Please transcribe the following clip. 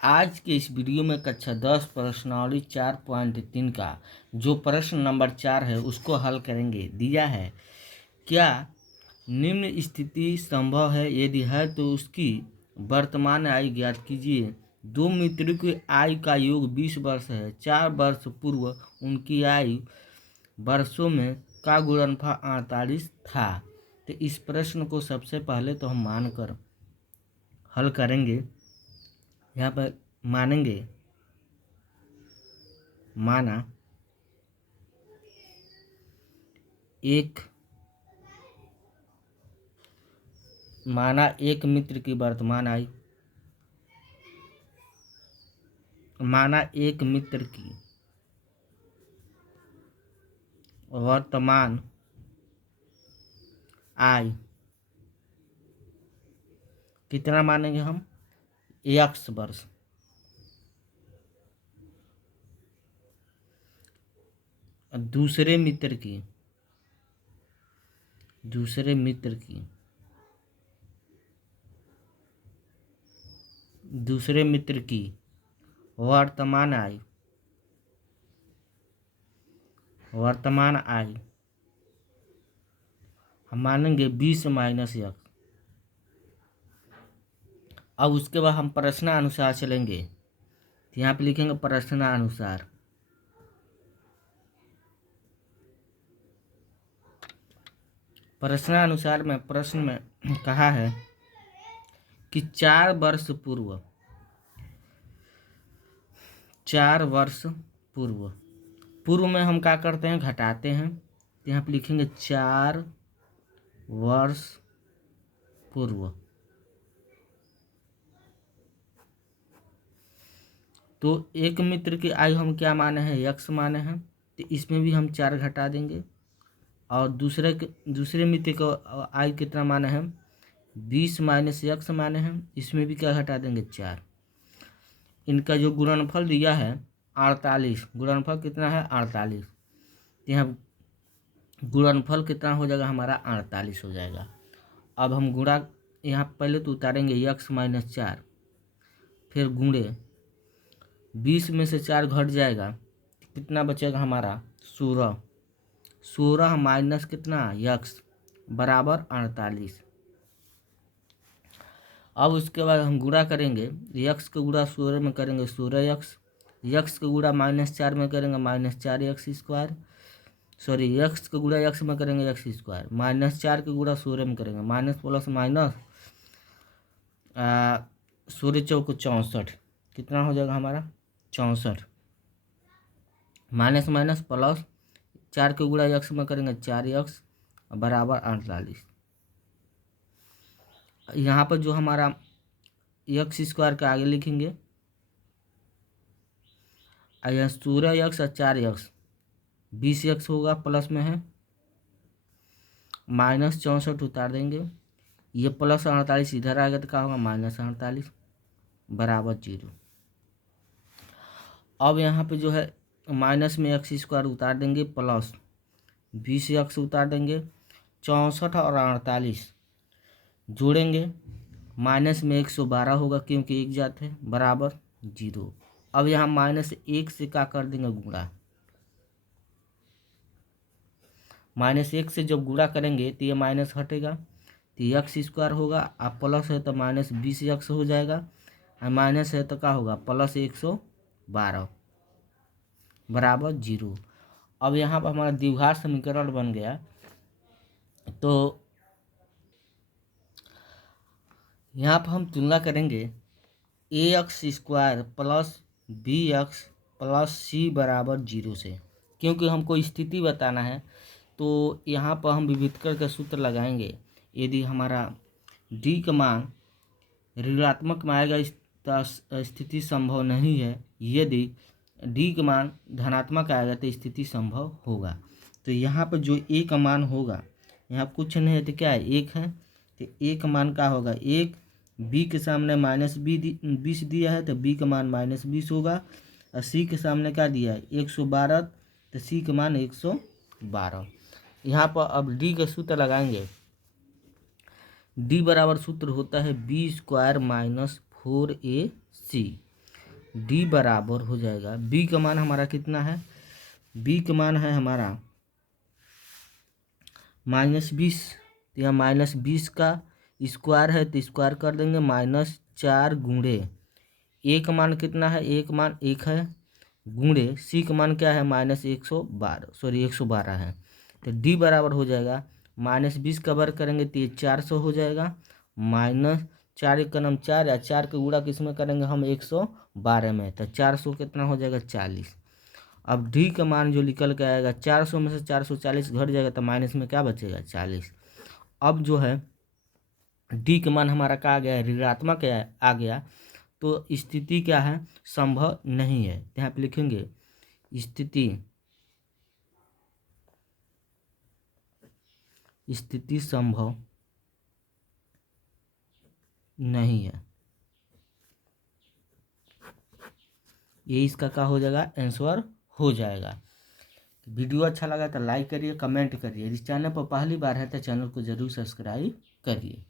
आज के इस वीडियो में कक्षा 10 प्रश्नावली 4.3 का जो प्रश्न नंबर 4 है उसको हल करेंगे। दिया है, क्या निम्न स्थिति संभव है? यदि है तो उसकी वर्तमान आयु ज्ञात कीजिए। दो मित्रों की आयु का योग 20 वर्ष है। 4 वर्ष पूर्व उनकी आयु वर्षों में का गुणनफल 48 था। तो इस प्रश्न को सबसे पहले तो हम मानकर हल करेंगे। यहाँ पर मानेंगे, माना एक मित्र की वर्तमान आयु, माना एक मित्र की वर्तमान आयु कितना मानेंगे हम? x वर्ष। दूसरे मित्र की वर्तमान आयु हम मानेंगे 20 माइनस x। अब उसके बाद हम प्रश्नानुसार चलेंगे। तो यहाँ पे लिखेंगे प्रश्नानुसार। प्रश्नानुसार में प्रश्न में कहा है कि 4 वर्ष पूर्व में हम क्या करते हैं? घटाते हैं। तो यहाँ पे लिखेंगे 4 वर्ष पूर्व। तो एक मित्र की आयु हम क्या माने हैं? x माने हैं। तो इसमें भी हम 4 घटा देंगे। और दूसरे मित्र को आयु कितना माने हैं? 20 माइनस x माने हैं। इसमें भी क्या घटा देंगे? 4। इनका जो गुणनफल दिया है 48। गुणनफल कितना है? 48। यहाँ गुणनफल कितना हो जाएगा हमारा? 48 हो जाएगा। अब हम गुणा यहाँ पहले तो उतारेंगे x माइनस 4, फिर गुणे 20 में से 4 घट जाएगा, कितना बचेगा हमारा? 16 माइनस कितना? x बराबर 48। अब उसके बाद हम गुणा करेंगे। x का गुणा 16 में करेंगे 16x, x का गुणा माइनस 4 में करेंगे minus 4x square. Sorry, x का गुणा x में करेंगे x स्क्वायर। माइनस 4 का गुणा 16 में करेंगे माइनस प्लस माइनस 16 चौको 64। कितना हो जाएगा हमारा? 64। माइनस माइनस प्लस 4 के गुणा x में करेंगे 4x बराबर 48। यहाँ पर जो हमारा x स्क्वायर के आगे लिखेंगे, यहाँ 16x और 4x 20x होगा, प्लस में है माइनस 64 उतार देंगे। ये प्लस 48 इधर आ गया तो क्या होगा? माइनस 48 बराबर 0। अब यहाँ पे जो है माइनस में x स्क्वायर उतार देंगे, प्लस 20x उतार देंगे, 64 और 48 जोड़ेंगे, माइनस में 112 होगा क्योंकि एक जात है, बराबर 0। अब यहाँ माइनस 1 से क्या कर देंगे? गुणा। माइनस 1 से जब गुणा करेंगे तो ये माइनस हटेगा, तो x स्क्वायर होगा। अब प्लस है तो माइनस 20x हो जाएगा, और माइनस है तो क्या होगा? प्लस 112 बराबर 0। अब यहाँ पर हमारा द्विघात समीकरण बन गया। तो यहाँ पर हम तुलना करेंगे ax square plus bx plus c बराबर 0 से, क्योंकि हमको स्थिति बताना है। तो यहाँ पर हम विभेदक का सूत्र लगाएंगे। यदि हमारा d का मान ऋणात्मक में आएगा तो स्थिति संभव नहीं है, यदि d का मान धनात्मक आएगा तो स्थिति संभव होगा। तो यहाँ पर जो a का मान होगा, यहाँ कुछ नहीं है तो क्या है? 1 है। तो a का मान क्या होगा? 1। b के सामने माइनस 20 दिया है तो b का मान माइनस 20 होगा, और c के सामने क्या दिया है? 112, तो c का मान 112। यहाँ पर अब d का सूत्र लगाएंगे। d बराबर सूत्र होता है b square minus 4ac। D बराबर हो जाएगा, बी का मान हमारा कितना है, बी का मान है हमारा -20। तो यहाँ -20 का स्क्वायर है तो स्क्वायर कर देंगे, -4 गुणे ए का मान कितना है, ए का मान 1 है, गुणे सी का मान क्या है -112 है। तो डी बराबर हो जाएगा -20 का वर्ग करेंगे तो ये 400 हो जाएगा, -4 का नाम 4 या 4 के गुणा किसमें करेंगे हम 112 में, तो 400 कितना हो जाएगा 40। अब डी का मान जो निकल के आएगा 400 में से 440 घट जाएगा तो माइनस में क्या बचेगा 40। अब जो है डी का मान हमारा क्या आ गया है, ऋणात्मक आ गया, तो स्थिति क्या है, संभव नहीं है। यहाँ पे लिखेंगे स्थिति संभव नहीं है, ये इसका क्या हो जाएगा, आंसर हो जाएगा। वीडियो अच्छा लगा तो लाइक करिए, कमेंट करिए, इस चैनल पर पहली बार है तो चैनल को जरूर सब्सक्राइब करिए।